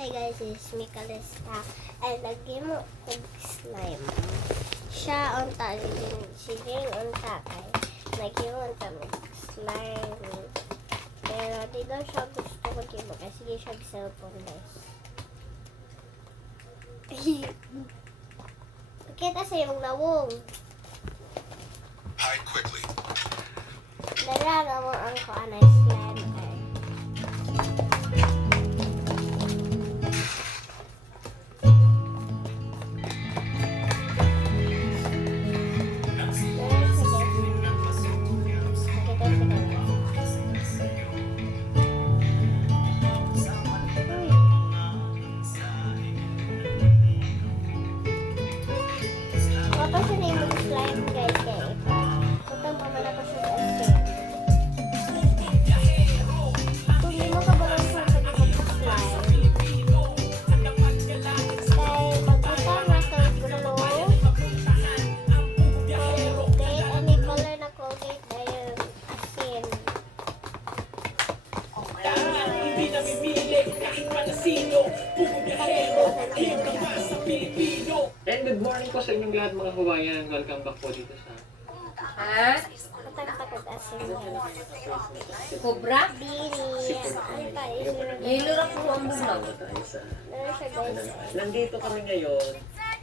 Hi guys, this is Mika Lesta. And lagi mo slime. Siya on tali din. Si Jane on takay. Lagi mo on slime. Pero di daw siya gusto ko dito kasi di siya cellphone guys. Kita sa yung nawong. Hide quickly. Dala nawong ang kaanay slime kay. And good morning po sa inyong lahat mga kabayan. Welcome back po dito sa... Ha? Takot asin. Cobra? Bini. Yelo ra po ang bulag. Tayo sa... Ano siya guys? Nandito kami ngayon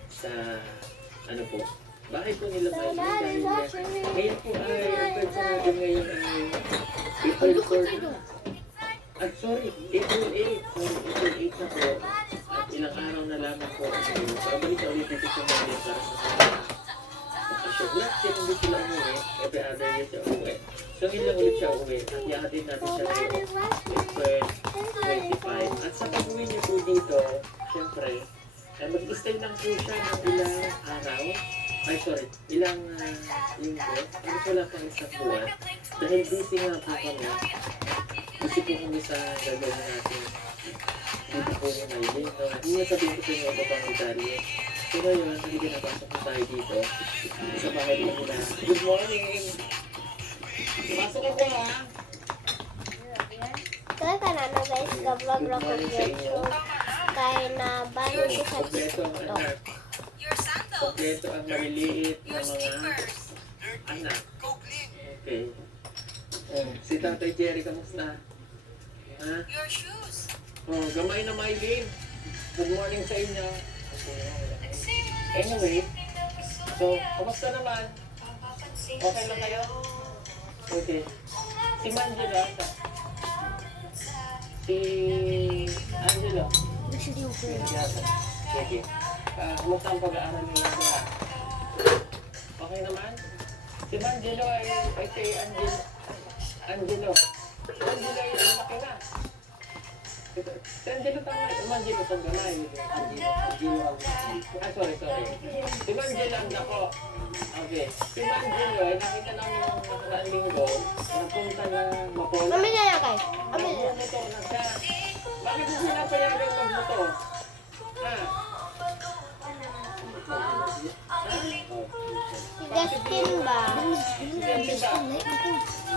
sa... Ano po? Bahay po nila Miley dahil ngayon po ay ang pwede natin ngayon ay April 4. At sorry, April 8. Sorry, April 8 na po. At ilang araw na lamang po ay babalik na ulit dito sa Miley para sa bakasyon. Last year hindi sila umuwi, every other year siya umuwi. So ngayon lang ulit siya umuwi at ihahatid natin siya ngayon April 25. At sa pag-uwi niya po dito, syempre, ay mag-stay lang po siya ng ilang araw. Ay sorry, ilang linggo. Ano wala pang isang buwan. Dahil busy nga po kami. Busy po kami sa gagawin natin. Dito po ni Miley. Hindi na sabihin ko sa inyo ito pang Italya. So ngayon, hindi ka napasok po tayo dito. Sa bahay po nila. Good morning! Pasok ka po ha! Kaya ka na no guys, gablog Good lang ko morning sa inyo. dito. Kaya na bago ko sa Kompleto ang anak. Kompleto ang maliliit na mga anak. Okay. Oh, si Tatay Jerry, kamusta? Ha? Oh, gamay na Mylene. Good morning sa inyo. Anyway, so, kamusta naman? Okay lang kayo? Okay. Si Manjela, si Angelo. Sige. Kamusta ang pag-aaral nila sila? Okay naman? Si Manjelo ay si Angelo. Angelo ay ang laki na. Si Angelo tama, Manjelo itong gamay. Sorry. Si Manjelo ang dako. Okay. Si Manjelo ay nakita namin yung nakaraang linggo. Napunta na Mapolo. Amin na lang guys. Amin na. Magmotor na siya. Bakit mo pinapayagan magmotor? Ha? Si Justin ba?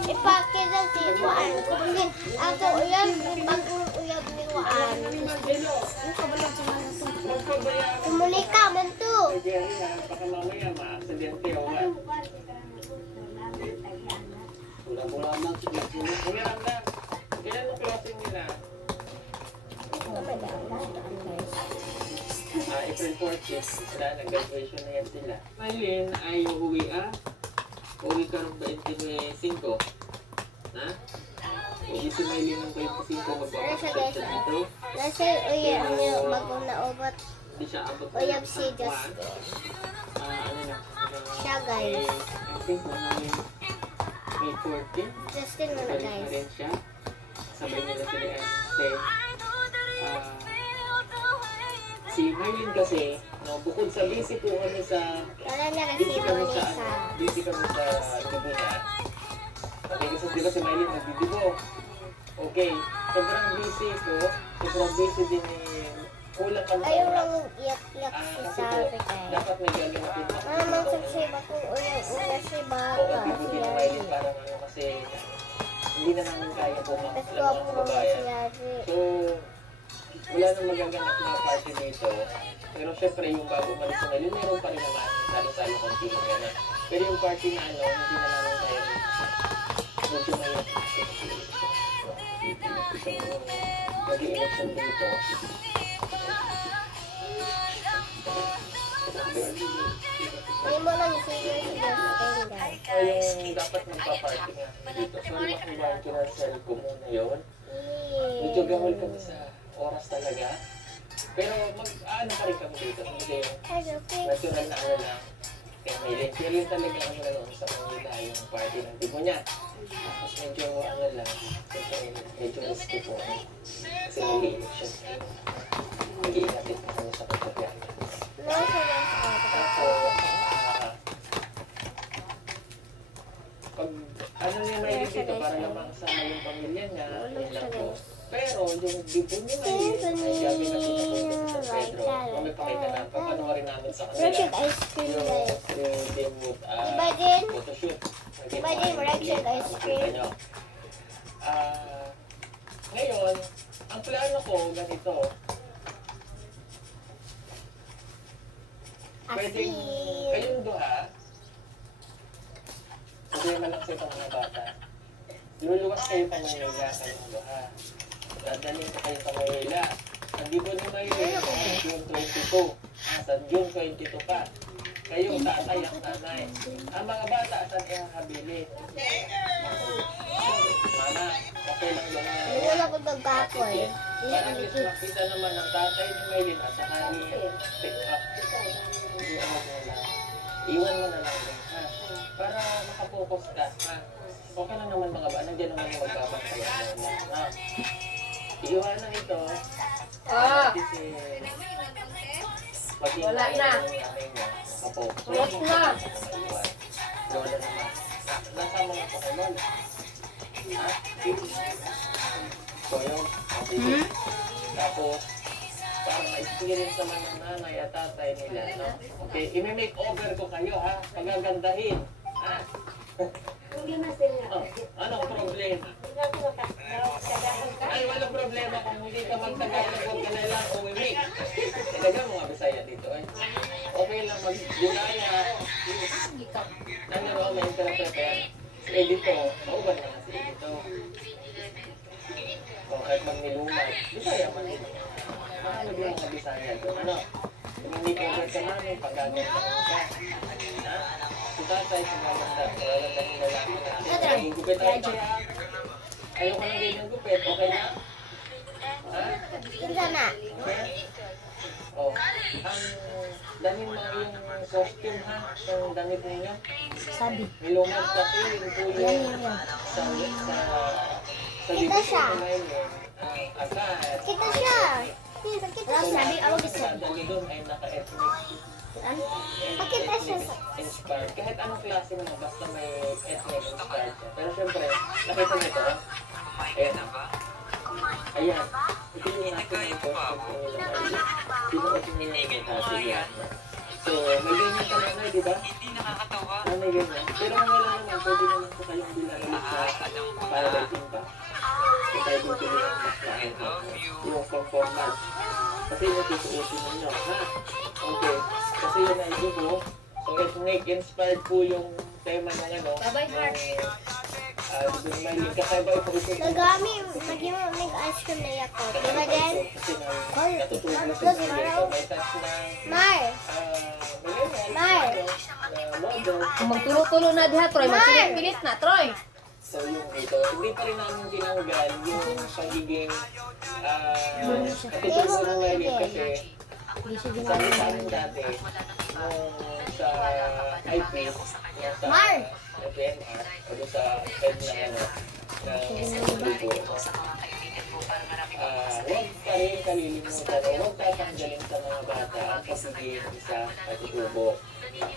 Ipakita si Juan. Hindi, ako uyab, bagong uyab ni Juan. Tumuli ka, manto. Baka mamaya ma-aksidente o nga. Mula lang. Umiram na. Kailan mo closing nila? April 14. Sila, nag-graduation na yan sila. Ngayon ay uuwi uwi ka ng 25. Ha? Uwi si Miley ng 25 mag-accept siya dito. Nasa uyab niyo, bagong naubot. Hindi siya abot ng Uyab si isang buwan. Justin. Ano na? Siya guys. I think May 14. Justin muna Balik na guys. rin siya. Sabay nila sila yan. Si Marlene kasi, no, bukod sa busy po kami sa Wala na busy kasi kami mo sa sa... busy kami sa libunan. Okay, kasi di ba si Marlene nagbibigo? Okay, sobrang busy ko. Sobrang busy din ni kulang kami Ayaw oras. lang iyak-iyak si Kasi po, Sabi kay. dapat may gagawin natin. Ano mang sagsay ba kung uyab si Oo, Baka, bibuti si ni Yari. Marlene parang ano kasi hindi na namin kaya po Tapos mga gwapo naman si kababayan. Yari. So, wala nang magaganap na party dito. Pero syempre yung bago umalis na yun, meron pa rin naman salo-salo continue gano'n. Pero yung party na ano, hindi na namin tayo medyo mahirap kasi mag-i-election dito. May mo lang senior citizen, guys. So yung dapat magpa-party nga dito. Sorry kung ba kinansel ko muna yun. Medyo gahol kami sa oras talaga. Pero ano pa rin kami dito. Hindi yung natural na ano lang. Kaya may link. Yun talaga ano na noon sa Manila yung party ng tipo niya. Tapos medyo ano lang. Medyo risky po. Kasi mag-i-election. Mag-i-inatid pa kami sa pagkakyan. No, Tapos, pag ano niya may dito para lamang sama yung pamilya niya, yun lang po. Pero yung dipo niya may gabi na pinapunta sa San Pedro. Kung may pakita na, papanoorin namin sa kanila. Rocket ice cream, guys. Yung debut Iba din. photoshoot. Iba din, rocket ice cream. Ngayon, ang plano ko ganito. Pwedeng kayong duha, problema lang sa itong mga bata. Luluwas kayo pa Maynila kayong duha. Dadalhin ko kayo sa Maynila. Ang dibo ni Maynila, June 22. Sa June 22 pa. Kayong tatay at nanay. Ang mga bata, saan kaya habilin? Mana, okay lang ba nga? Wala ko magkapoy. Parang makita naman ng tatay ni Maylin at saka ni pick up. Iwan mo na lang din, ha? Para makapokus ka, ha? Okay lang naman mga ba, nandiyan naman yung magbabantayan mo, ha? Iiwanan ito. Kasi Wala na. Makapokus. Wala na. Lola naman. Nasama nga pa kay Lola. Ha? So yun, okay. Tapos, para ma-experience naman ng nanay at tatay nila, no? Okay, i-make over ko kayo, ha? Pagagandahin, ha? Oh, anong problema? Ay, walang problema kung hindi ka magtagalog, huwag ka na lang umimik. Talaga mga Bisaya dito, eh. Okay lang mag-Julaya. Ano naman, may interprete. Si Edito, mauban na si Edito. O, kahit mag-nilumad, Bisaya man ito. Mahalag yung mga Bisaya doon. Ano? Tumimik over ka namin, pagaganda ka. Ha? Si tatay, pagaganda. Pagaganda ng lalaki natin. Gugupit tayo kaya. Ayoko lang din yung gupit. Okay na? Ha? Ganda na. Okay? O, ang damit mo yung costume, ha? Yung damit ninyo. Sabi. Nilumad kasi yung tuyo sa Kita siya. Akad. Kita siya. Kita siya. Sabi, awag isa. Dali doon ay naka-ethnic Pakita siya sa... inspired. Kahit anong klase mo, basta may ethnic inspired siya. Pero syempre, nakita niyo ito. Ayan. Ayan. Ito yung natin yung costume nila. Pinuot niya yung kasi yan. So, may ganyan talaga, di ba? May ganyan. Pero ang wala naman, pwede naman po kayong bilang sa parating pa. So, tayo din pilihan mas yung conformal. Kasi yung susuotin ninyo, ha? Okay. Kasi yun na ito. So, ethnic inspired po yung tema ng ano. Bye-bye, Mark. May link ka tayo ba ito? Nagami, lagi mo mag-ice cream na ako. Diba din? Kasi natutulog na sa sila. So, may touch na Mar! Mar! model. Kung magtulo-tulo na diha, Troy. Magpilit na, Troy. So yung dito, hindi pa rin namin tinanggal yung pagiging natutulog ng Maylin kasi sabi sa amin dati nung sa IP, sa FNR, o doon sa head na ano, ng grupo, huwag pa rin kalilimutan o huwag tatanggalin sa mga bata ang pagiging isa pagtutubo.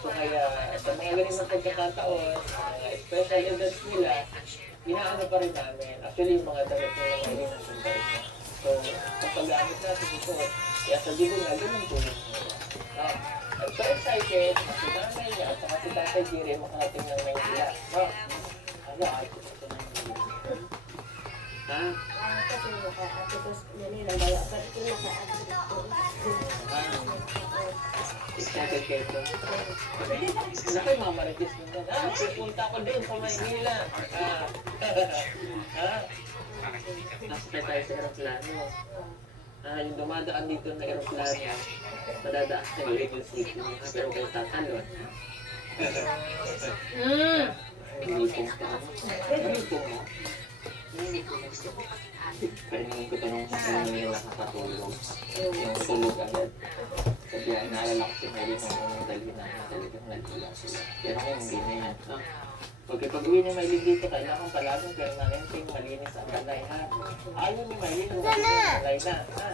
So kaya sa mga ganitong pagkakataon, mga special events nila, inaano pa rin namin. Actually, yung mga damit nila may nandun pa rin. So, ang pag-gamit natin ito, kaya sa dibo nga, ganun po yun. I'm so excited na si nanay niya at saka si Tatay Giri makarating ng Manila. Ano, ito na Ha? Excited kayo po. Nakay mamaritis naman. Pupunta ko din sa Maynila. Nakasakay tayo sa aeroplano. Yung dumadaan dito na aeroplano, madadaan sa Little City. Pero kayo tatalon. Nilipong ka. Nilipong mo? Pahiningin ko tanong sa kanya nila nakakatulog. Yung tulog agad. Sabihan, naalala ko si Mary nung dalhin na talagang nagkulang sila. Pero ngayon, hindi na yan. No? Okay, pag uwi ni Mylene dito, kailangan palaging permanenteng malinis ang balay, ha? Ayaw ni Mylene, malinis ang balay na, ha?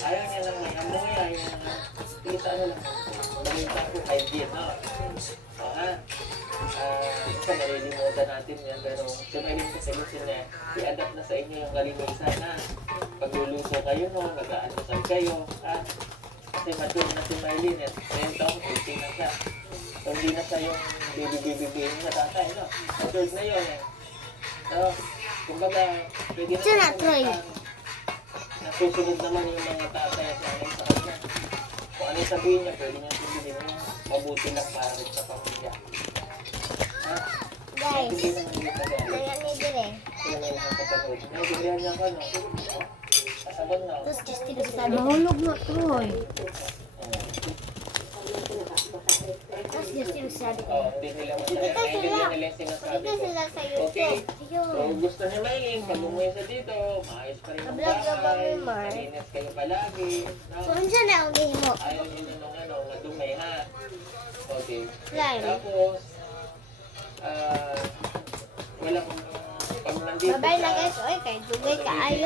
Ayaw niya lang may amoy, ayaw niya lang. Kita ano lang, malinis ko hygiene, no? O, ha? Ito, malilimutan natin yan, pero si Mylene kasi gusto niya, i-adapt na sa inyo yung kalinisan, ha? Pag luluso kayo, no? Mag-aanusan kayo, ha? Kasi mature na si Mylene, eh. Ngayon taong 18 na siya. So, hindi na siya yung baby na tatay, no? Matured na yun, eh. So, kumbaga, pwede na Sina, Troy? nasusunod naman yung mga tatay at nanay sa kanya. Kung ano yung sabihin niya, pwede niya sabihin niya, mabuti lang para rin sa pamilya. Ha? Guys, Hindi naman yung kagaya. nangyay ni Dire. Sila na yung kapanood. Naibigyan niya ko, no? Kasabon, no? Tapos Justin sabi, Mahulog na, Troy. tapos Justin sabi, Hindi nila masaya. Hindi nila yung sinasabi dito ko. sila sa Okay. YouTube. So, Yun. gusto ni Maylene, pag umuwi sa dito, maayos pa rin ang Kablog ka ba, bahay, Mar? malinis kayo palagi. No? Kung saan na ang game mo? Ayaw nyo nung madumi, ha? Okay. Slime. Tapos, wala kong, pag nandito Bye-bye na ka, guys. Oy, kay Dugay ka ayo.